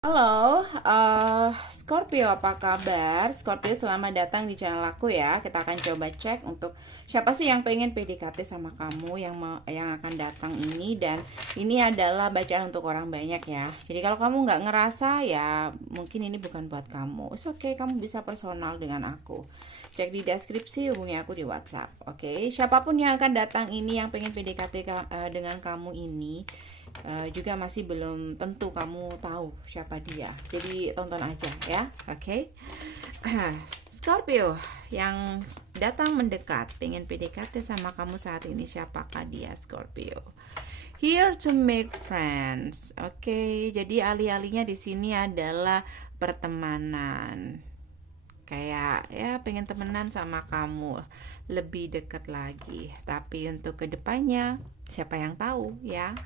Halo, Scorpio, apa kabar? Scorpio, selamat datang di channel aku ya. Kita akan coba cek untuk siapa sih yang pengen PDKT sama kamu yang akan datang ini. Dan ini adalah bacaan untuk orang banyak ya. Jadi kalau kamu nggak ngerasa ya mungkin ini bukan buat kamu. It's okay, kamu bisa personal dengan aku. Cek di deskripsi, hubungi aku di WhatsApp. Oke, siapapun yang akan datang ini yang pengen PDKT dengan kamu ini juga masih belum tentu kamu tahu siapa dia. Jadi tonton aja ya. Oke. Scorpio yang datang mendekat, pengen PDKT sama kamu saat ini, siapakah dia Scorpio? Here to make friends. Oke, jadi alih-alihnya di sini adalah pertemanan. Kayak ya pengen temenan sama kamu, lebih dekat lagi. Tapi untuk kedepannya siapa yang tahu ya.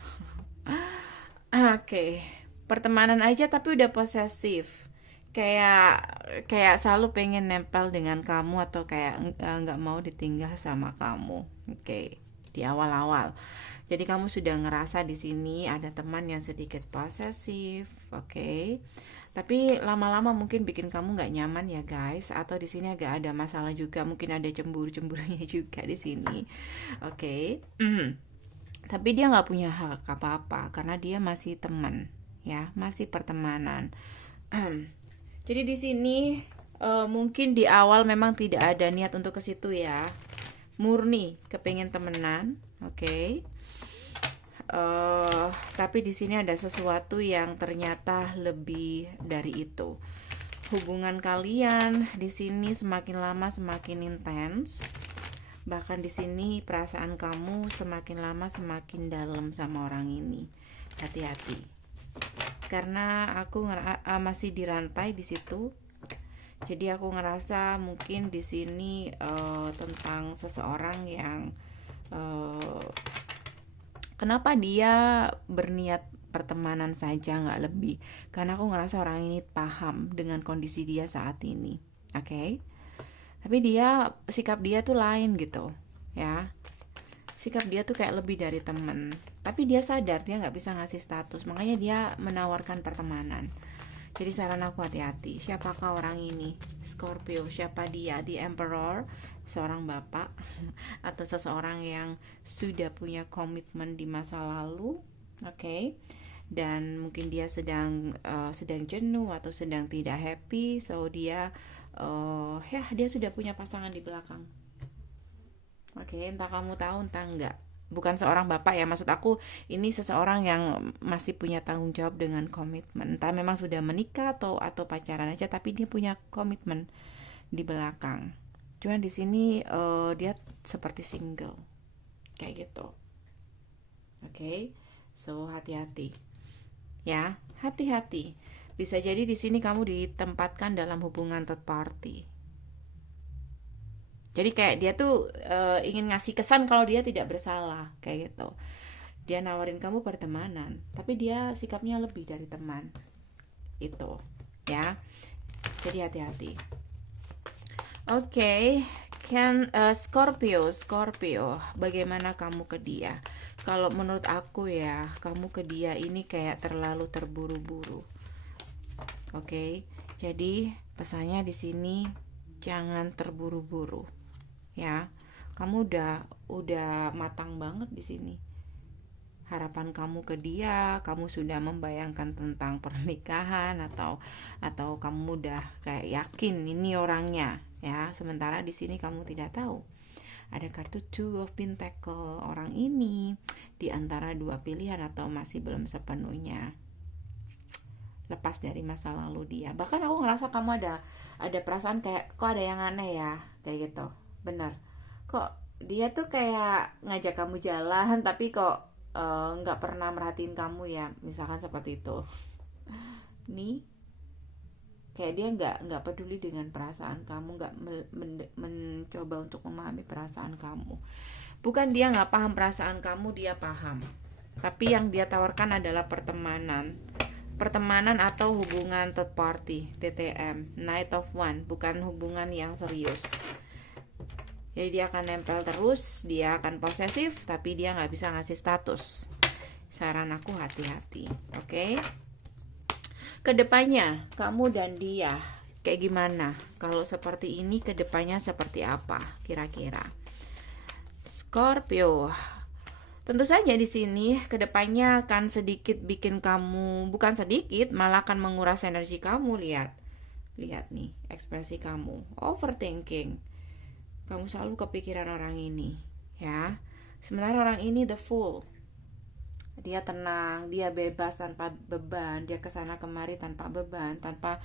Oke, pertemanan aja tapi udah posesif. Kayak kayak selalu pengen nempel dengan kamu atau kayak nggak mau ditinggal sama kamu. Oke, di awal-awal. Jadi kamu sudah ngerasa di sini ada teman yang sedikit posesif, oke. Tapi lama-lama mungkin bikin kamu nggak nyaman ya guys. Atau di sini agak ada masalah juga, mungkin ada cemburu-cemburunya juga di sini, oke. Tapi dia nggak punya hak apa-apa karena dia masih teman ya, masih pertemanan. Jadi di sini mungkin di awal memang tidak ada niat untuk ke situ ya, murni kepengen temenan, oke. Tapi di sini ada sesuatu yang ternyata lebih dari itu. Hubungan kalian di sini semakin lama semakin intens. Bahkan di sini perasaan kamu semakin lama semakin dalam sama orang ini. Hati-hati. Karena aku masih dirantai di situ. Jadi aku ngerasa mungkin di sini tentang seseorang yang kenapa dia berniat pertemanan saja nggak lebih. Karena aku ngerasa orang ini paham dengan kondisi dia saat ini. Oke? Tapi sikap dia tuh lain gitu ya. Sikap dia tuh kayak lebih dari temen. Tapi dia sadar dia nggak bisa ngasih status, makanya dia menawarkan pertemanan. Jadi saran aku hati-hati. Siapakah orang ini? Scorpio, siapa dia? The Emperor, seorang bapak atau seseorang yang sudah punya komitmen di masa lalu, oke. Dan mungkin dia sedang jenuh atau sedang tidak happy, so dia dia sudah punya pasangan di belakang. Oke, entah kamu tahu entah enggak. Bukan seorang bapak ya, maksud aku ini seseorang yang masih punya tanggung jawab dengan komitmen. Entah memang sudah menikah atau pacaran aja, tapi dia punya komitmen di belakang. Cuman di sini dia seperti single, kayak gitu. Oke, so hati-hati, ya, hati-hati. Bisa jadi di sini kamu ditempatkan dalam hubungan third party. Jadi kayak dia tuh ingin ngasih kesan kalau dia tidak bersalah, kayak gitu. Dia nawarin kamu pertemanan, tapi dia sikapnya lebih dari teman. Itu, ya. Jadi hati-hati. Oke, Scorpio, bagaimana kamu ke dia? Kalau menurut aku ya, kamu ke dia ini kayak terlalu terburu-buru. Oke, jadi pesannya di sini jangan terburu-buru. Ya, kamu udah matang banget di sini. Harapan kamu ke dia, kamu sudah membayangkan tentang pernikahan atau kamu udah kayak yakin ini orangnya, ya. Sementara di sini kamu tidak tahu. Ada kartu Two of Pentacle, orang ini di antara dua pilihan atau masih belum sepenuhnya lepas dari masa lalu dia. Bahkan aku ngerasa kamu ada perasaan kayak kok ada yang aneh ya, kayak gitu. Bener, kok dia tuh kayak ngajak kamu jalan tapi kok nggak pernah merhatiin kamu ya, misalkan seperti itu nih. Kayak dia nggak peduli dengan perasaan kamu, nggak mencoba untuk memahami perasaan kamu. Bukan dia nggak paham perasaan kamu, dia paham. Tapi yang dia tawarkan adalah pertemanan atau hubungan third party, TTM, Knight of One, bukan hubungan yang serius. Jadi dia akan nempel terus, dia akan posesif, tapi dia nggak bisa ngasih status. Saran aku hati-hati, oke? Kedepannya, kamu dan dia kayak gimana? Kalau seperti ini, kedepannya seperti apa kira-kira? Scorpio, tentu saja di sini kedepannya akan sedikit bikin kamu, bukan sedikit, malah akan menguras energi kamu. Lihat nih ekspresi kamu, overthinking. Kamu selalu kepikiran orang ini, ya. Sementara orang ini the fool. Dia tenang, dia bebas tanpa beban, dia kesana kemari tanpa beban, tanpa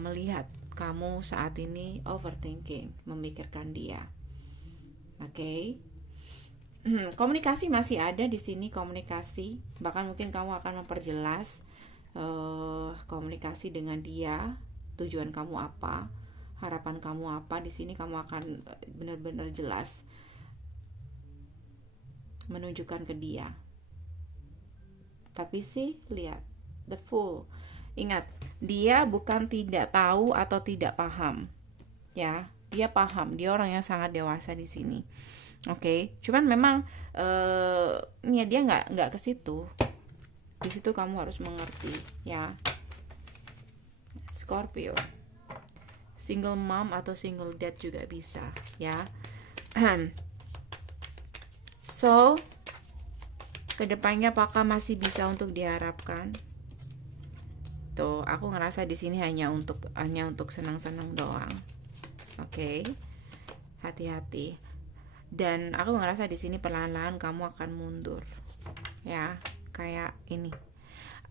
melihat kamu saat ini overthinking, memikirkan dia. Oke. Komunikasi masih ada di sini, komunikasi. Bahkan mungkin kamu akan memperjelas komunikasi dengan dia, tujuan kamu apa, harapan kamu apa. Di sini kamu akan benar-benar jelas menunjukkan ke dia. Tapi sih lihat the fool. Ingat, dia bukan tidak tahu atau tidak paham. Ya, dia paham. Dia orang yang sangat dewasa di sini. Oke, cuman memang ya dia nggak ke situ. Di situ kamu harus mengerti, ya. Scorpio, single mom atau single dad juga bisa, ya. So, kedepannya apakah masih bisa untuk diharapkan? Tuh, aku ngerasa di sini hanya untuk senang-senang doang. Oke. Hati-hati. Dan aku ngerasa di sini perlahan-lahan kamu akan mundur. Ya, kayak ini.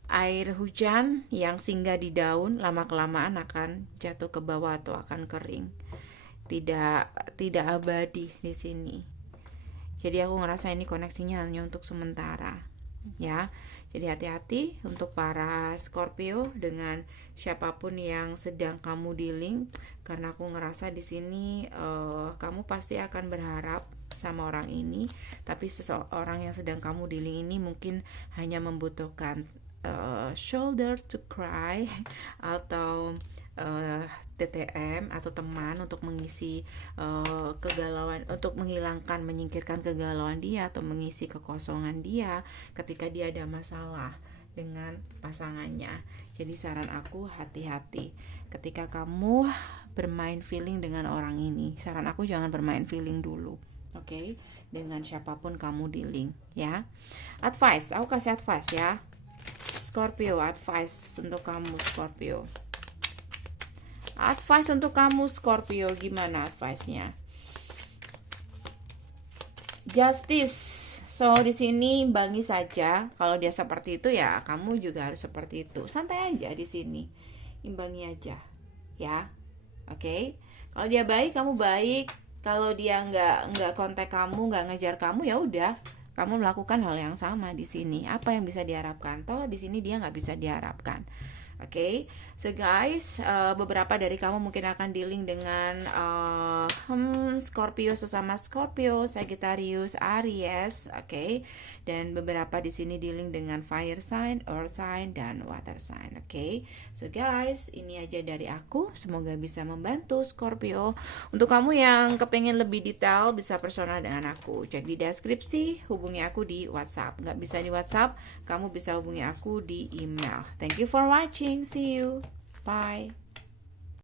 Air hujan yang singgah di daun lama-kelamaan akan jatuh ke bawah atau akan kering. Tidak abadi di sini. Jadi aku ngerasa ini koneksinya hanya untuk sementara, ya. Jadi hati-hati untuk para Scorpio dengan siapapun yang sedang kamu dealing, karena aku ngerasa di sini kamu pasti akan berharap sama orang ini, tapi seseorang yang sedang kamu dealing ini mungkin hanya membutuhkan shoulders to cry atau TTM atau teman untuk mengisi kegalauan, untuk menghilangkan, menyingkirkan kegalauan dia atau mengisi kekosongan dia ketika dia ada masalah dengan pasangannya. Jadi saran aku hati-hati ketika kamu bermain feeling dengan orang ini. Saran aku jangan bermain feeling dulu, oke? Dengan siapapun kamu dealing, ya. Advice, aku kasih advice ya. Scorpio, advice untuk kamu Scorpio. Advice untuk kamu Scorpio, gimana advice-nya? Justice. So di sini imbangi saja. Kalau dia seperti itu ya kamu juga harus seperti itu. Santai aja di sini. Imbangi aja. Ya. Oke. Kalau dia baik, kamu baik. Kalau dia nggak kontak kamu, nggak ngejar kamu, ya udah. Kamu melakukan hal yang sama di sini. Apa yang bisa diharapkan? Toh di sini dia nggak bisa diharapkan. Oke, so guys, beberapa dari kamu mungkin akan dealing dengan Scorpio sesama Scorpio, Sagittarius, Aries, oke. Dan beberapa di sini dealing dengan fire sign, earth sign, dan water sign, oke. So guys, ini aja dari aku. Semoga bisa membantu Scorpio. Untuk kamu yang kepengen lebih detail, bisa personal dengan aku. Cek di deskripsi, hubungi aku di WhatsApp. Nggak bisa di WhatsApp, kamu bisa hubungi aku di email. Thank you for watching. See you. Bye.